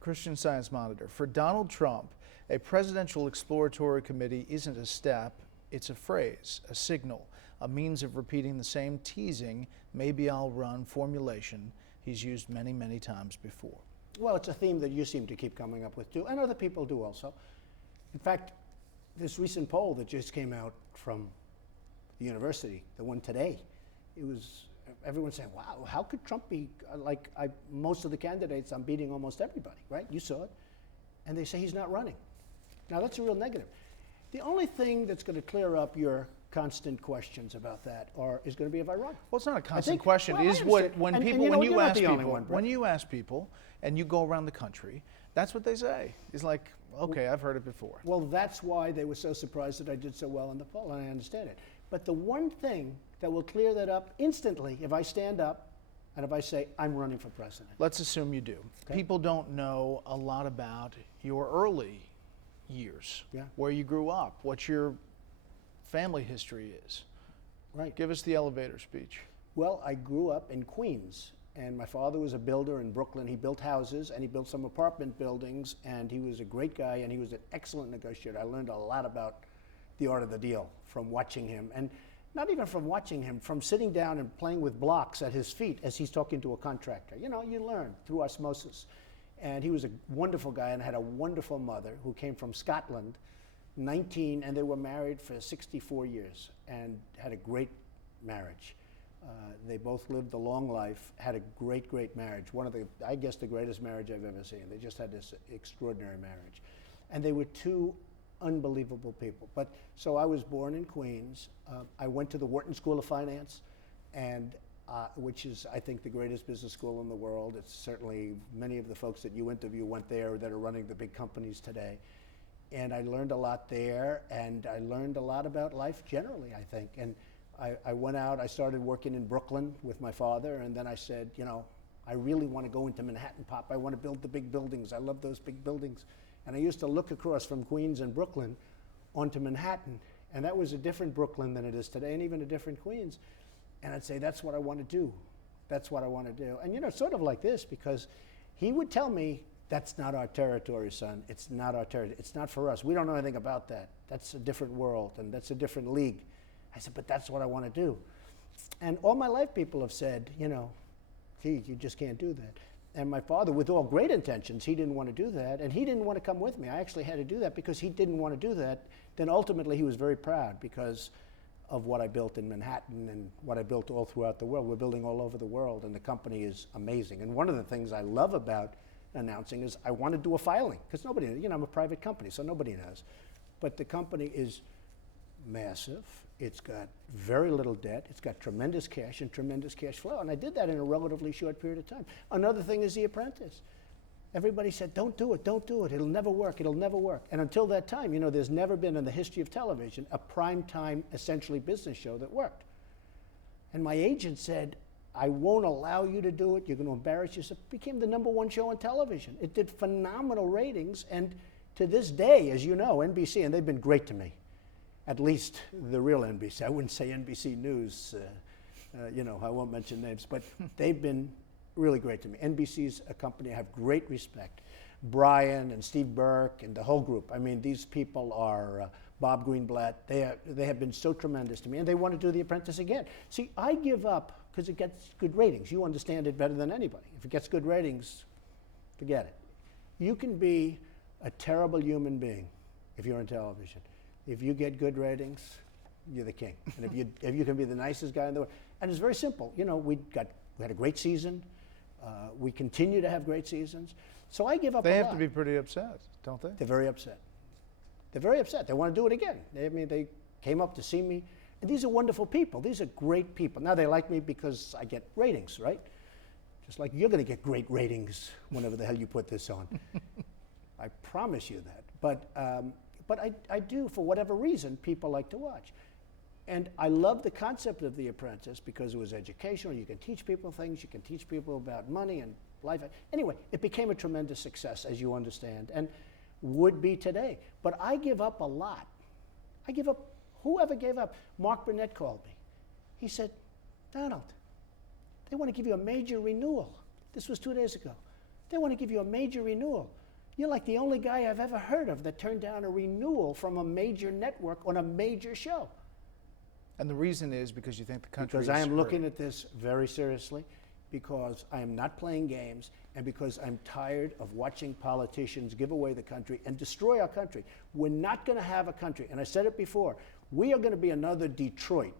Christian Science Monitor. For Donald Trump, a presidential exploratory committee isn't a step, it's a phrase, a signal, a means of repeating the same teasing, maybe I'll run formulation he's used many, many times before. Well, it's a theme that you seem to keep coming up with too, and other people do also. In fact, this recent poll that just came out from the university, the one today, it was everyone saying, wow, how could Trump be like most of the candidates, I'm beating almost everybody, right? You saw it. And they say he's not running. Now, that's a real negative. The only thing that's going to clear up your constant questions about that is going to be if I run. Well, it's not a constant question. Well, is what when and, people and, you know, when you you're not ask the only people one, Bret. when you ask people and you go around the country, that's what they say. It's like, okay, I've heard it before. Well, that's why they were so surprised that I did so well in the poll, and I understand it. But the one thing that will clear that up instantly if I stand up and if I say I'm running for president. Let's assume you do. Okay. People don't know a lot about your early years, where you grew up, what your family history is. Right. Give us the elevator speech. Well, I grew up in Queens, and my father was a builder in Brooklyn. He built houses, and he built some apartment buildings, and he was a great guy, and he was an excellent negotiator. I learned a lot about the art of the deal from watching him, and not even from watching him, from sitting down and playing with blocks at his feet as he's talking to a contractor. You know, you learn through osmosis. And he was a wonderful guy and had a wonderful mother who came from Scotland, 19, and they were married for 64 years and had a great marriage. They both lived a long life, had a great, great marriage. One of the, I guess, the greatest marriage I've ever seen. They just had this extraordinary marriage. And they were two unbelievable people. But so I was born in Queens. I went to the Wharton School of Finance, and which is, I think, the greatest business school in the world. It's certainly, many of the folks that you interview went there that are running the big companies today. And I learned a lot there, and I learned a lot about life generally, I think. And I went out, I started working in Brooklyn with my father, and then I said, you know, I really want to go into Manhattan Pop. I want to build the big buildings. I love those big buildings. And I used to look across from Queens and Brooklyn onto Manhattan, and that was a different Brooklyn than it is today, and even a different Queens. And I'd say, that's what I want to do. That's what I want to do. And, you know, sort of like this, because he would tell me, that's not our territory, son. It's not our territory. It's not for us. We don't know anything about that. That's a different world, and that's a different league. I said, but that's what I want to do. And all my life people have said, you know, gee, you just can't do that. And my father, with all great intentions, he didn't want to do that, and he didn't want to come with me. I actually had to do that because he didn't want to do that. Then ultimately he was very proud because of what I built in Manhattan and what I built all throughout the world. We're building all over the world, and the company is amazing. And one of the things I love about announcing is I want to do a filing, because nobody, you know, I'm a private company, so nobody knows. But the company is massive. It's got very little debt. It's got tremendous cash and tremendous cash flow. And I did that in a relatively short period of time. Another thing is The Apprentice. Everybody said, don't do it, don't do it. It'll never work, it'll never work. And until that time, you know, there's never been in the history of television a primetime, essentially business show that worked. And my agent said, I won't allow you to do it. You're going to embarrass yourself. It became the #1 show on television. It did phenomenal ratings. And to this day, as you know, NBC, and they've been great to me, at least the real NBC. I wouldn't say NBC News, you know, I won't mention names, but they've been really great to me. NBC's a company I have great respect. Brian and Steve Burke and the whole group. I mean, these people are, Bob Greenblatt, they have been so tremendous to me, and they want to do The Apprentice again. See, I give up because it gets good ratings. You understand it better than anybody. If it gets good ratings, forget it. You can be a terrible human being if you're on television. If you get good ratings, you're the king. And if you can be the nicest guy in the world. And it's very simple. You know, we had a great season. We continue to have great seasons. So I give up a lot. They have to be pretty upset, don't they? They're very upset. They're very upset. They want to do it again. They came up to see me. And these are wonderful people. These are great people. Now they like me because I get ratings, right? Just like you're going to get great ratings whenever the hell you put this on. I promise you that. But I do, for whatever reason, people like to watch. And I love the concept of The Apprentice because it was educational. You can teach people things. You can teach people about money and life. Anyway, it became a tremendous success, as you understand, and would be today. But I give up a lot. I give up. Whoever gave up? Mark Burnett called me. He said, Donald, they want to give you a major renewal. This was 2 days ago. They want to give you a major renewal. You're like the only guy I've ever heard of that turned down a renewal from a major network on a major show. And the reason is because you think the country Because is I am hurt. looking at this very seriously, because I am not playing games, and because I'm tired of watching politicians give away the country and destroy our country. We're not going to have a country, and I said it before, we are going to be another Detroit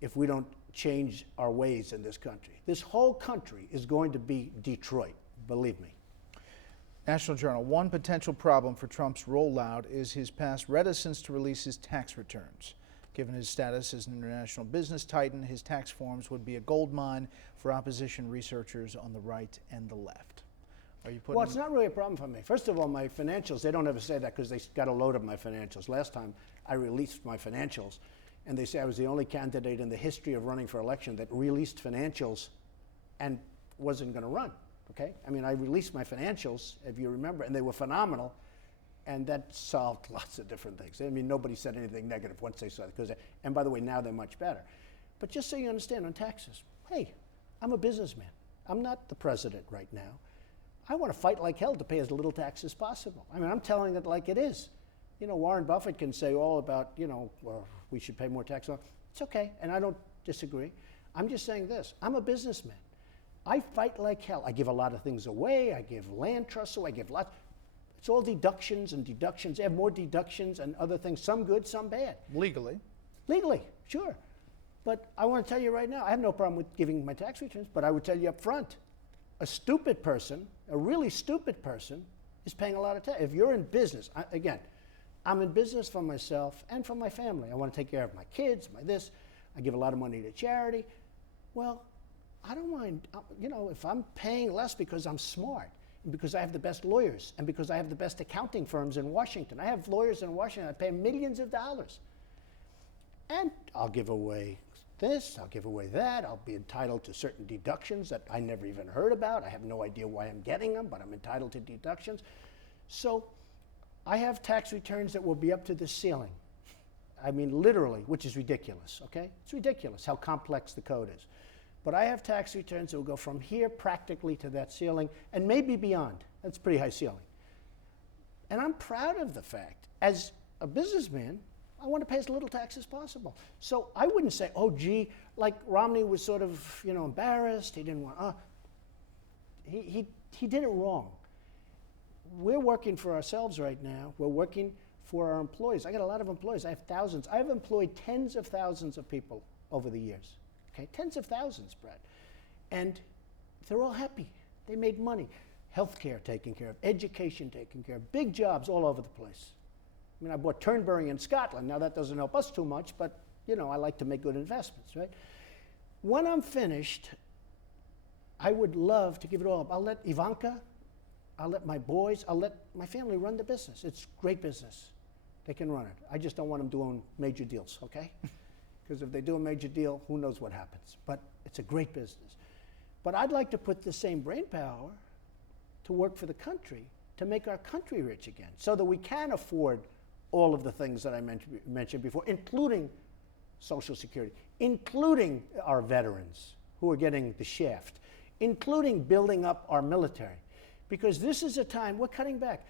if we don't change our ways in this country. This whole country is going to be Detroit, believe me. National Journal, one potential problem for Trump's rollout is his past reticence to release his tax returns. Given his status as an international business titan, his tax forms would be a goldmine for opposition researchers on the right and the left. Are you putting? Well, it's not really a problem for me. First of all, my financials, they don't ever say that because they got a load of my financials. Last time I released my financials, and they say I was the only candidate in the history of running for election that released financials and wasn't going to run, okay? I mean, I released my financials, if you remember, and they were phenomenal. And that solved lots of different things. I mean, nobody said anything negative once they saw it. And by the way, now they're much better. But just so you understand on taxes, hey, I'm a businessman. I'm not the president right now. I want to fight like hell to pay as little tax as possible. I mean, I'm telling it like it is. You know, Warren Buffett can say all about, you know, well, we should pay more tax. It's okay, and I don't disagree. I'm just saying this. I'm a businessman. I fight like hell. I give a lot of things away. I give land trusts away. I give lots. It's all deductions and deductions. They have more deductions and other things, some good, some bad. Legally. Legally, sure. But I want to tell you right now, I have no problem with giving my tax returns, but I would tell you up front, a stupid person, a really stupid person, is paying a lot of tax. If you're in business, again, I'm in business for myself and for my family. I want to take care of my kids, my this. I give a lot of money to charity. Well, I don't mind, you know, if I'm paying less because I'm smart, because I have the best lawyers, and because I have the best accounting firms in Washington. I have lawyers in Washington, I pay millions of dollars. And I'll give away this, I'll give away that, I'll be entitled to certain deductions that I never even heard about. I have no idea why I'm getting them, but I'm entitled to deductions. So I have tax returns that will be up to the ceiling. I mean, literally, which is ridiculous, okay? It's ridiculous how complex the code is. But I have tax returns that will go from here practically to that ceiling and maybe beyond. That's a pretty high ceiling. And I'm proud of the fact, as a businessman, I want to pay as little tax as possible. So I wouldn't say, oh, gee, like Romney was sort of, you know, embarrassed. He didn't want, he did it wrong. We're working for ourselves right now. We're working for our employees. I got a lot of employees. I have thousands. I've employed tens of thousands of people over the years. Okay, tens of thousands, Brett. And they're all happy. They made money. Healthcare taken care of, education taken care of, big jobs all over the place. I mean, I bought Turnberry in Scotland. Now, that doesn't help us too much, but, you know, I like to make good investments, right? When I'm finished, I would love to give it all up. I'll let Ivanka, I'll let my boys, I'll let my family run the business. It's great business. They can run it. I just don't want them doing major deals, okay? Because if they do a major deal, who knows what happens. But it's a great business. But I'd like to put the same brain power to work for the country, to make our country rich again, so that we can afford all of the things that I mentioned before, including Social Security, including our veterans who are getting the shaft, including building up our military. Because this is a time, we're cutting back.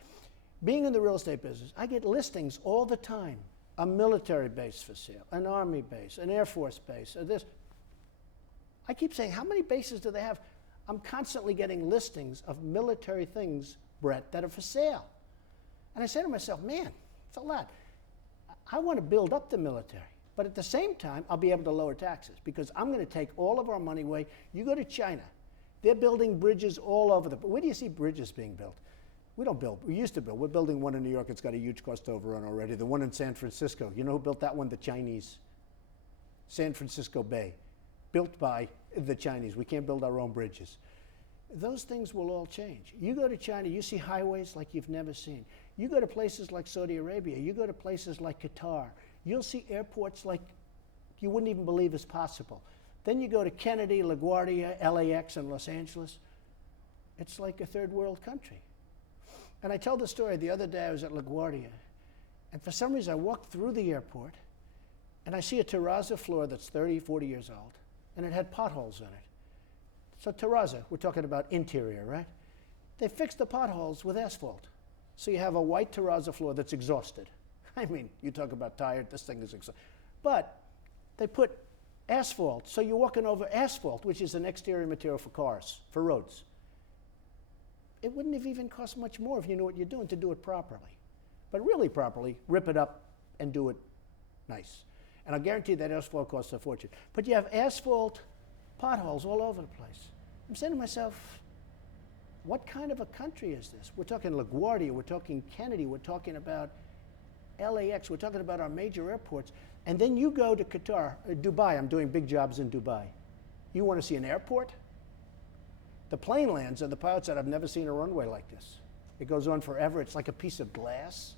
Being in the real estate business, I get listings all the time. A military base for sale, an Army base, an Air Force base, this. I keep saying, how many bases do they have? I'm constantly getting listings of military things, Brett, that are for sale. And I say to myself, man, it's a lot. I want to build up the military. But at the same time, I'll be able to lower taxes because I'm going to take all of our money away. You go to China, they're building bridges all over where do you see bridges being built? We don't build. We used to build. We're building one in New York. It's got a huge cost overrun already. The one in San Francisco. You know who built that one? The Chinese. San Francisco Bay. Built by the Chinese. We can't build our own bridges. Those things will all change. You go to China, you see highways like you've never seen. You go to places like Saudi Arabia. You go to places like Qatar. You'll see airports like you wouldn't even believe is possible. Then you go to Kennedy, LaGuardia, LAX, and Los Angeles. It's like a third world country. And I tell the story, the other day I was at LaGuardia, and for some reason I walked through the airport, and I see a terrazzo floor that's 30, 40 years old, and it had potholes in it. So terrazzo, we're talking about interior, right? They fixed the potholes with asphalt. So you have a white terrazzo floor that's exhausted. I mean, you talk about tired, this thing is exhausted. But they put asphalt, so you're walking over asphalt, which is an exterior material for cars, for roads. It wouldn't have even cost much more if you knew what you're doing to do it properly. But really properly, rip it up and do it nice. And I guarantee that asphalt costs a fortune. But you have asphalt potholes all over the place. I'm saying to myself, what kind of a country is this? We're talking LaGuardia, we're talking Kennedy, we're talking about LAX, we're talking about our major airports. And then you go to Qatar, Dubai, I'm doing big jobs in Dubai. You want to see an airport? The plane lands and the pilot said, I've never seen a runway like this. It goes on forever, it's like a piece of glass.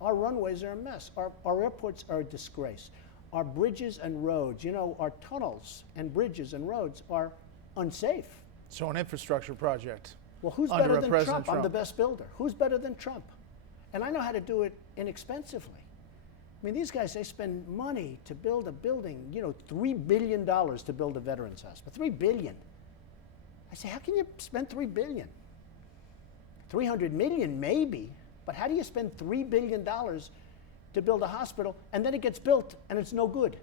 Our runways are a mess. Our airports are a disgrace. Our bridges and roads, you know, our tunnels and bridges and roads are unsafe. So an infrastructure project. Well, who's under better than President Trump? I'm the best builder. Who's better than Trump? And I know how to do it inexpensively. I mean, these guys, they spend money to build a building, you know, $3 billion to build a veterans hospital. $3 billion. I say, how can you spend $3 billion? 300 million, maybe, but how do you spend $3 billion to build a hospital and then it gets built and it's no good?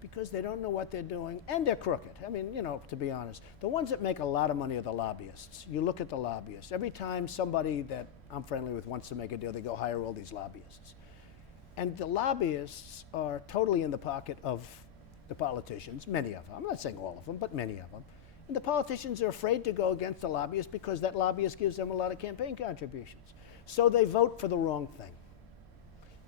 Because they don't know what they're doing and they're crooked. I mean, you know, to be honest, the ones that make a lot of money are the lobbyists. You look at the lobbyists. Every time somebody that I'm friendly with wants to make a deal, they go hire all these lobbyists. And the lobbyists are totally in the pocket of the politicians, many of them. I'm not saying all of them, but many of them. And the politicians are afraid to go against the lobbyists because that lobbyist gives them a lot of campaign contributions. So they vote for the wrong thing.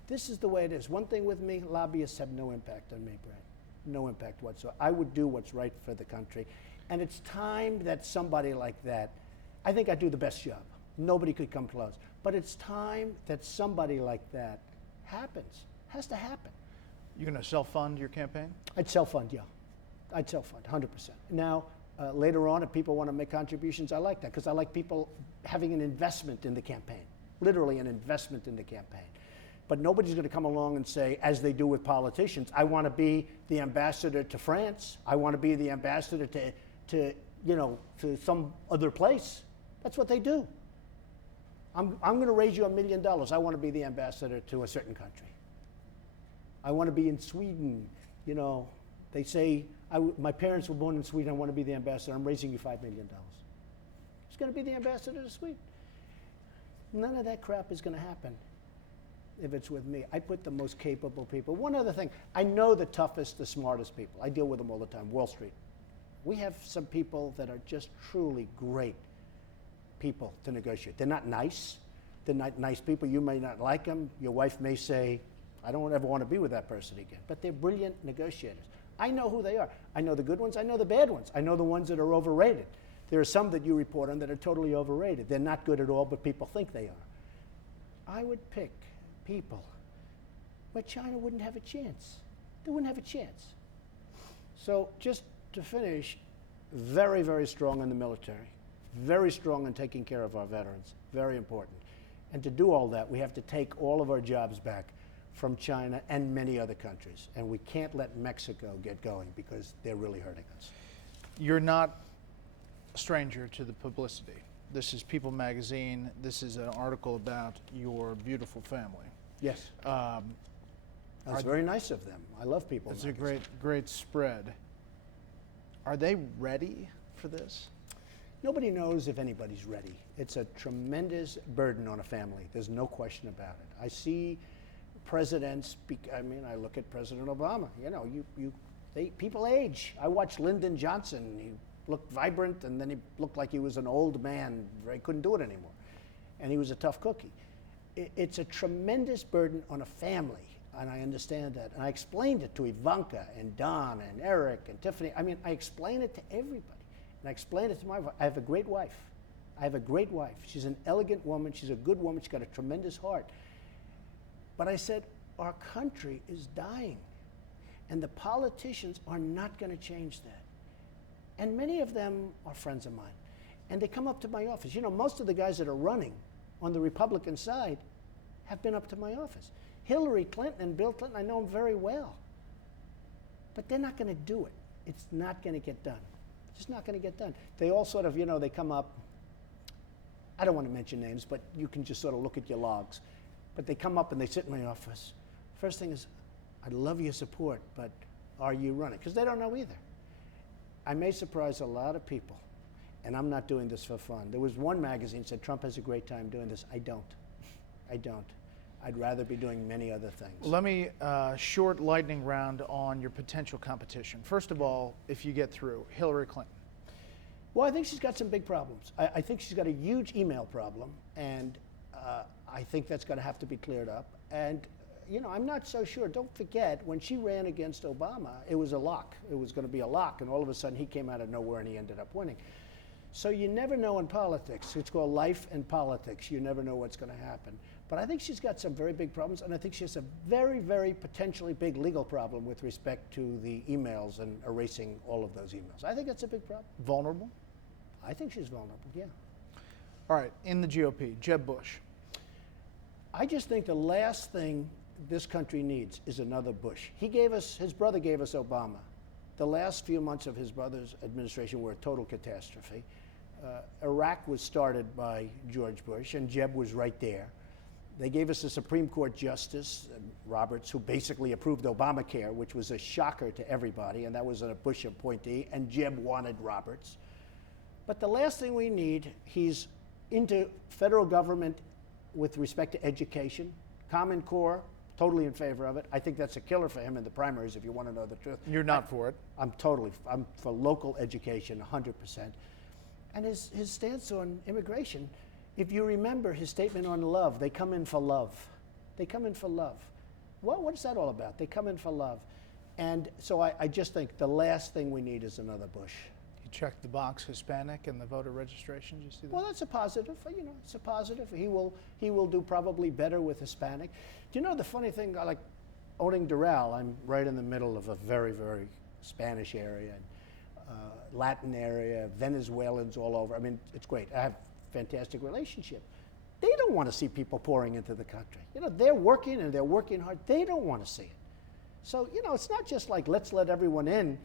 This is the way it is. One thing with me, lobbyists have no impact on me, Brad. No impact whatsoever. I would do what's right for the country. And it's time that somebody like that, I think I do the best job. Nobody could come close. But it's time that somebody like that happens. Has to happen. You're going to self-fund your campaign? I'd self-fund, yeah. I'd self-fund, 100%. Now, later on, if people want to make contributions, I like that because I like people having an investment in the campaign, literally an investment in the campaign. But nobody's going to come along and say, as they do with politicians, I want to be the ambassador to France. I want to be the ambassador to some other place. That's what they do. I'm going to raise you $1 million. I want to be the ambassador to a certain country. I want to be in Sweden. You know, they say, my parents were born in Sweden. I want to be the ambassador. I'm raising you $5 million. He's going to be the ambassador to Sweden. None of that crap is going to happen if it's with me. I put the most capable people. One other thing, I know the toughest, the smartest people. I deal with them all the time. Wall Street. We have some people that are just truly great people to negotiate. They're not nice. They're not nice people. You may not like them. Your wife may say, I don't ever want to be with that person again. But they're brilliant negotiators. I know who they are. I know the good ones. I know the bad ones. I know the ones that are overrated. There are some that you report on that are totally overrated. They're not good at all, but people think they are. I would pick people where China wouldn't have a chance. They wouldn't have a chance. So just to finish, very, very strong in the military, very strong in taking care of our veterans, very important. And to do all that, we have to take all of our jobs back from China and many other countries. And we can't let Mexico get going because they're really hurting us. You're not a stranger to the publicity. This is People magazine. This is an article about your beautiful family. Yes. That's very nice of them. I love People magazine. It's a great spread. Are they ready for this? Nobody knows if anybody's ready. It's a tremendous burden on a family. There's no question about it. I see presidents, I look at President Obama. You know, people age. I watched Lyndon Johnson. He looked vibrant, and then he looked like he was an old man. He couldn't do it anymore. And he was a tough cookie. It's a tremendous burden on a family, and I understand that. And I explained it to Ivanka and Don and Eric and Tiffany. I explain it to everybody. And I explain it to my wife. I have a great wife. She's an elegant woman. She's a good woman. She's got a tremendous heart. But I said, our country is dying. And the politicians are not going to change that. And many of them are friends of mine. And they come up to my office. You know, most of the guys that are running on the Republican side have been up to my office. Hillary Clinton and Bill Clinton, I know them very well. But they're not going to do it. It's not going to get done. It's just not going to get done. They all sort of, they come up I don't want to mention names, but you can just sort of look at your logs. But they come up and they sit in my office. First thing is, I'd love your support, but are you running? Because they don't know either. I may surprise a lot of people, and I'm not doing this for fun. There was one magazine that said Trump has a great time doing this. I don't. I don't. I'd rather be doing many other things. Let me short lightning round on your potential competition. First of all, if you get through, Hillary Clinton. Well, I think she's got some big problems. I think she's got a huge email problem, and I think that's going to have to be cleared up. And, you know, I'm not so sure. Don't forget, when she ran against Obama, it was a lock. It was going to be a lock, and all of a sudden he came out of nowhere and he ended up winning. So you never know in politics. It's called life and politics. You never know what's going to happen. But I think she's got some very big problems, and I think she has a very, very potentially big legal problem with respect to the emails and erasing all of those emails. I think that's a big problem. Vulnerable? I think she's vulnerable, yeah. All right, in the GOP, Jeb Bush. I just think the last thing this country needs is another Bush. His brother gave us Obama. The last few months of his brother's administration were a total catastrophe. Iraq was started by George Bush, and Jeb was right there. They gave us a Supreme Court Justice, Roberts, who basically approved Obamacare, which was a shocker to everybody, and that was a Bush appointee, and Jeb wanted Roberts. But the last thing we need, he's into federal government with respect to education, Common Core, totally in favor of it. I think that's a killer for him in the primaries, if you want to know the truth. You're not for it. I'm for local education, 100%. And his stance on immigration, if you remember his statement on love, they come in for love. They come in for love. Well, what is that all about? They come in for love. And so I just think the last thing we need is another Bush. You checked the box Hispanic in the voter registration. Did you see that? Well, that's a positive. You know, it's a positive. He will do probably better with Hispanic. Do you know the funny thing? Like owning Doral, I'm right in the middle of a very, very Spanish area, and Latin area, Venezuelans all over. I mean, it's great. I have a fantastic relationship. They don't want to see people pouring into the country. You know, they're working and they're working hard. They don't want to see it. So, you know, it's not just like let's let everyone in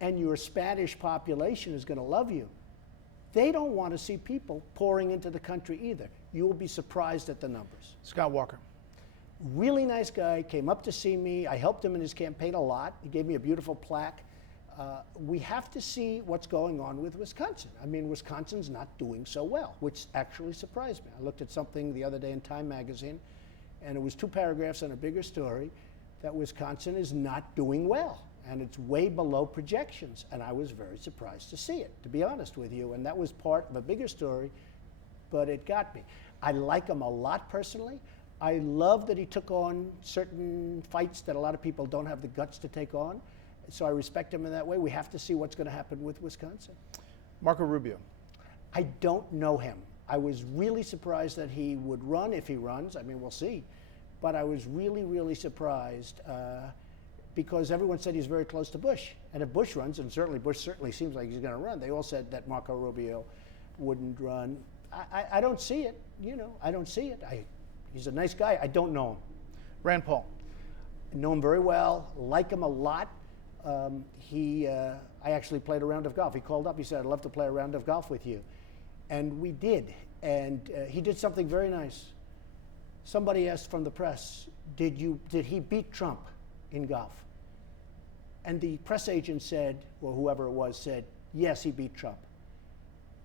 and your Spanish population is going to love you. They don't want to see people pouring into the country either. You will be surprised at the numbers. Scott Walker. Really nice guy, came up to see me. I helped him in his campaign a lot. He gave me a beautiful plaque. We have to see what's going on with Wisconsin. I mean, Wisconsin's not doing so well, which actually surprised me. I looked at something the other day in Time magazine, and it was 2 paragraphs on a bigger story that Wisconsin is not doing well, and it's way below projections. And I was very surprised to see it, to be honest with you. And that was part of a bigger story, but it got me. I like him a lot personally. I love that he took on certain fights that a lot of people don't have the guts to take on. So I respect him in that way. We have to see what's going to happen with Wisconsin. Marco Rubio. I don't know him. I was really surprised that he would run if he runs. I mean, we'll see. But I was really, really surprised because everyone said he's very close to Bush. And if Bush runs, and certainly Bush certainly seems like he's going to run, they all said that Marco Rubio wouldn't run. I don't see it. You know, I don't see it. He's a nice guy. I don't know him. Rand Paul. I know him very well, like him a lot. I actually played a round of golf. He called up, he said, I'd love to play a round of golf with you. And we did. And he did something very nice. Somebody asked from the press, did he beat Trump in golf? And the press agent said, or whoever it was said, yes, he beat Trump.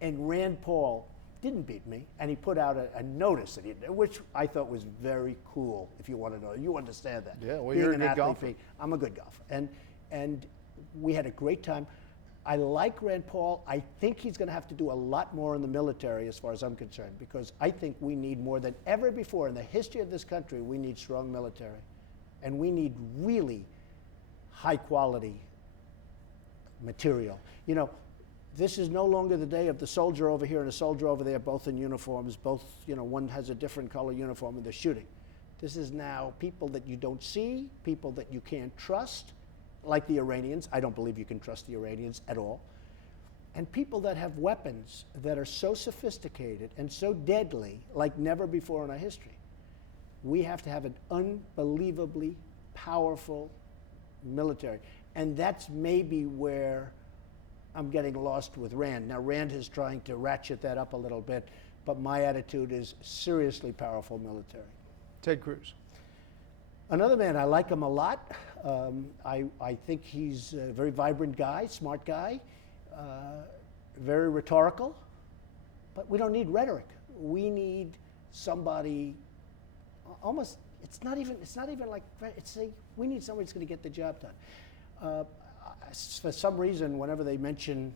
And Rand Paul didn't beat me, and he put out a notice that he did, which I thought was very cool, if you want to know. You understand that. Yeah, well, Being you're a an good athlete, golfer. I'm a good golfer. And we had a great time. I like Rand Paul. I think he's going to have to do a lot more in the military as far as I'm concerned, because I think we need more than ever before in the history of this country, we need strong military. And we need really high quality material. You know, this is no longer the day of the soldier over here and a soldier over there, both in uniforms, both, you know, one has a different color uniform and they're shooting. This is now people that you don't see, people that you can't trust, like the Iranians. I don't believe you can trust the Iranians at all. And people that have weapons that are so sophisticated and so deadly like never before in our history. We have to have an unbelievably powerful military. And that's maybe where I'm getting lost with Rand. Now, Rand is trying to ratchet that up a little bit, but my attitude is seriously powerful military. Ted Cruz. Another man, I like him a lot. I think he's a very vibrant guy, smart guy, very rhetorical, but we don't need rhetoric. We need somebody almost, it's not even like, we need somebody that's going to get the job done. For some reason, whenever they mention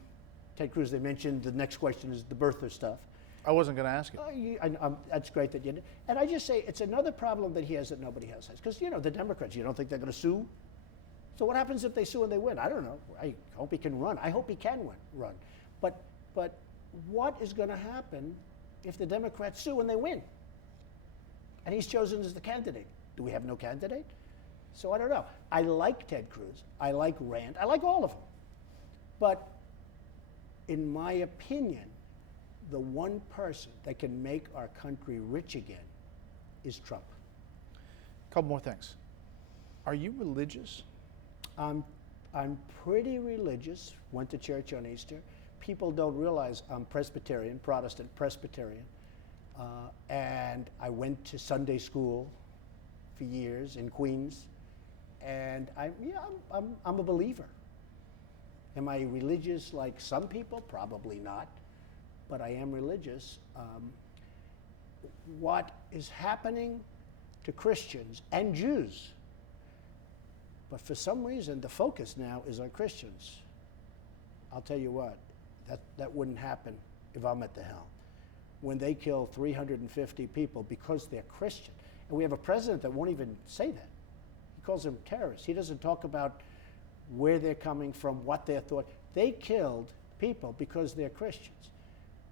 Ted Cruz, they mention the next question is the birther stuff. I wasn't going to ask it. That's great that you did. And I just say it's another problem that he has that nobody else has. Because, the Democrats, you don't think they're going to sue? So what happens if they sue and they win? I don't know. I hope he can run. I hope he can run. But what is going to happen if the Democrats sue and they win? And he's chosen as the candidate. Do we have no candidate? So I don't know. I like Ted Cruz. I like Rand. I like all of them. But in my opinion, the one person that can make our country rich again is Trump. A couple more things. Are you religious? I'm pretty religious. Went to church on Easter. People don't realize I'm Presbyterian, Protestant Presbyterian. And I went to Sunday school for years in Queens. And I'm a believer. Am I religious like some people? Probably not. But I am religious. What is happening to Christians and Jews, but for some reason the focus now is on Christians. I'll tell you what, that wouldn't happen if I'm at the helm. When they kill 350 people because they're Christian, and we have a president that won't even say that. He calls them terrorists. He doesn't talk about where they're coming from, what their thought. They killed people because they're Christians.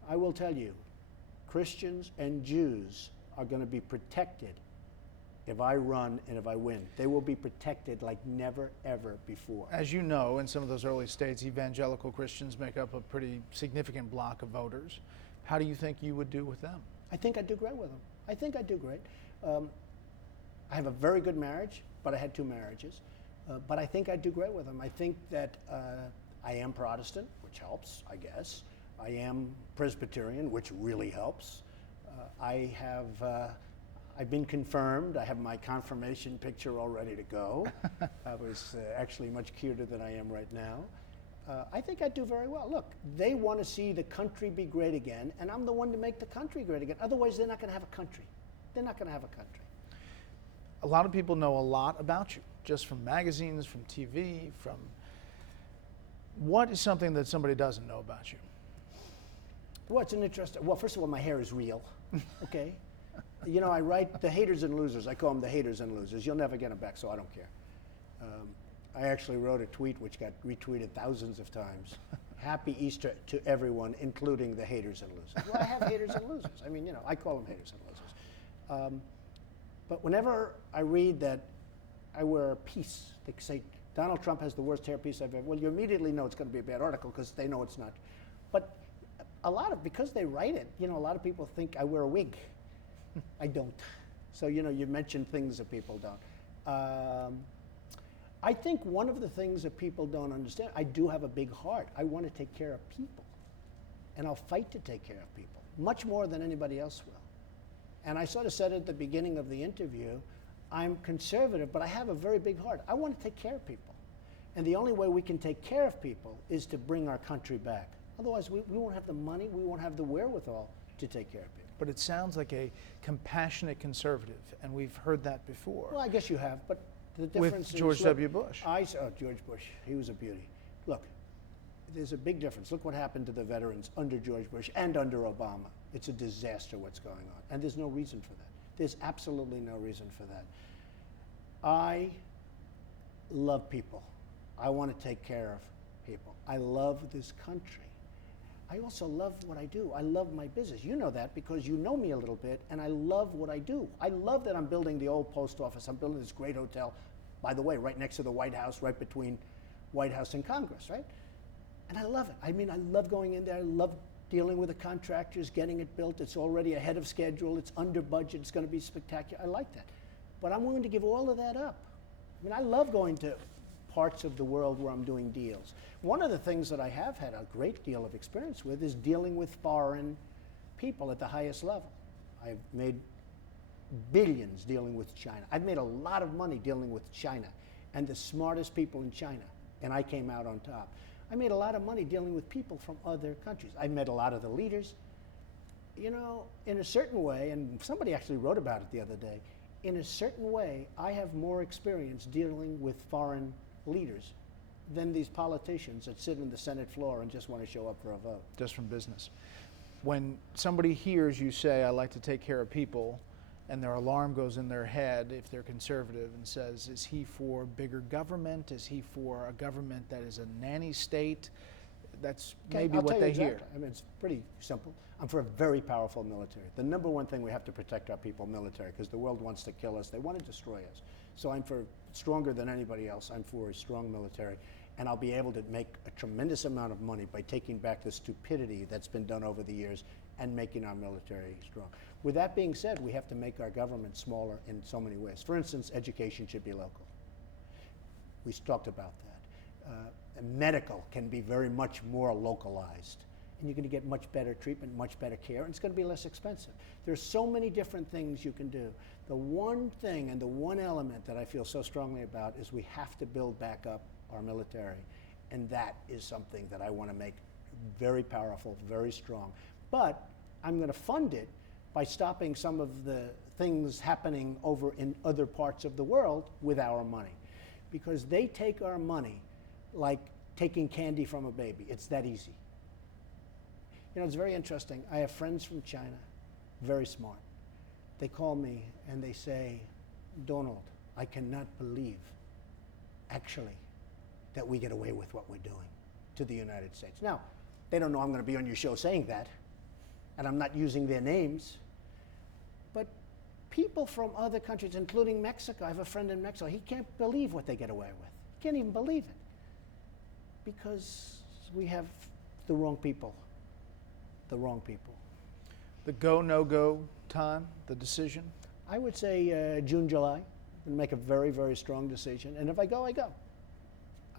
I will tell you, Christians and Jews are going to be protected if I run and if I win. They will be protected like never, ever before. As you know, in some of those early states, evangelical Christians make up a pretty significant block of voters. How do you think you would do with them? I think I'd do great with them. I think I'd do great. I have a very good marriage, but I had 2 marriages. But I think I'd do great with them. I think that I am Protestant, which helps, I guess. I am Presbyterian, which really helps. I've been confirmed. I have my confirmation picture all ready to go. I was actually much cuter than I am right now. I think I'd do very well. Look, they want to see the country be great again, and I'm the one to make the country great again. Otherwise, they're not going to have a country. They're not going to have a country. A lot of people know a lot about you, just from magazines, from TV, from... What is something that somebody doesn't know about you? Well, it's an interesting... Well, first of all, my hair is real, okay? I write the haters and losers. I call them the haters and losers. You'll never get them back, so I don't care. I actually wrote a tweet which got retweeted thousands of times. Happy Easter to everyone, including the haters and losers. Well, I have haters and losers. I mean, I call them haters and losers. But whenever I read that I wear a piece, they say, Donald Trump has the worst hairpiece I've ever... Well, you immediately know it's going to be a bad article because they know it's not. But because they write it, a lot of people think I wear a wig. I don't. So, you mention things that people don't. I think one of the things that people don't understand, I do have a big heart. I want to take care of people. And I'll fight to take care of people, much more than anybody else will. And I sort of said at the beginning of the interview, I'm conservative, but I have a very big heart. I want to take care of people. And the only way we can take care of people is to bring our country back. Otherwise, we won't have the money, we won't have the wherewithal to take care of people. But it sounds like a compassionate conservative, and we've heard that before. Well, I guess you have, but the difference with George is... W. Bush. George Bush, he was a beauty. Look, there's a big difference. Look what happened to the veterans under George Bush and under Obama. It's a disaster what's going on, and there's no reason for that. There's absolutely no reason for that. I love people. I want to take care of people. I love this country. I also love what I do. I love my business. You know that because you know me a little bit, and I love what I do. I love that I'm building the old post office. I'm building this great hotel, by the way, right next to the White House, right between White House and Congress, right? And I love it. I mean, I love going in there. I love dealing with the contractors, getting it built. It's already ahead of schedule. It's under budget. It's going to be spectacular. I like that. But I'm willing to give all of that up. I mean, I love going to parts of the world where I'm doing deals. One of the things that I have had a great deal of experience with is dealing with foreign people at the highest level. I've made billions dealing with China. I've made a lot of money dealing with China and the smartest people in China, and I came out on top. I made a lot of money dealing with people from other countries. I met a lot of the leaders. You know, in a certain way, and somebody actually wrote about it the other day, in a certain way, I have more experience dealing with foreign leaders than these politicians that sit in the Senate floor and just want to show up for a vote. Just from business. When somebody hears you say, I like to take care of people, and their alarm goes in their head if they're conservative and says, is he for bigger government? Is he for a government that is a nanny state? That's maybe what they hear. I mean, it's pretty simple. I'm for a very powerful military. The number one thing we have to protect our people, military, because the world wants to kill us. They want to destroy us. So I'm for stronger than anybody else. I'm for a strong military. And I'll be able to make a tremendous amount of money by taking back the stupidity that's been done over the years and making our military strong. With that being said, we have to make our government smaller in so many ways. For instance, education should be local. We talked about that. Medical can be very much more localized. And you're going to get much better treatment, much better care, and it's going to be less expensive. There's so many different things you can do. The one thing and the one element that I feel so strongly about is we have to build back up our military. And that is something that I want to make very powerful, very strong. But I'm going to fund it by stopping some of the things happening over in other parts of the world with our money. Because they take our money like taking candy from a baby. It's that easy. You know, it's very interesting. I have friends from China, very smart. They call me and they say, Donald, I cannot believe, actually, that we get away with what we're doing to the United States. Now, they don't know I'm going to be on your show saying that, and I'm not using their names, but people from other countries, including Mexico, I have a friend in Mexico, he can't believe what they get away with. He can't even believe it, because we have the wrong people. The wrong people. The go, no-go time, the decision? I would say June, July, and make a very, very strong decision. And if I go, I go.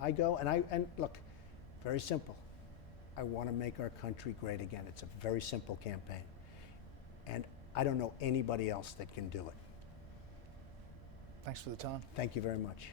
I go, and look, very simple. I want to make our country great again. It's a very simple campaign. And I don't know anybody else that can do it. Thanks for the time. Thank you very much.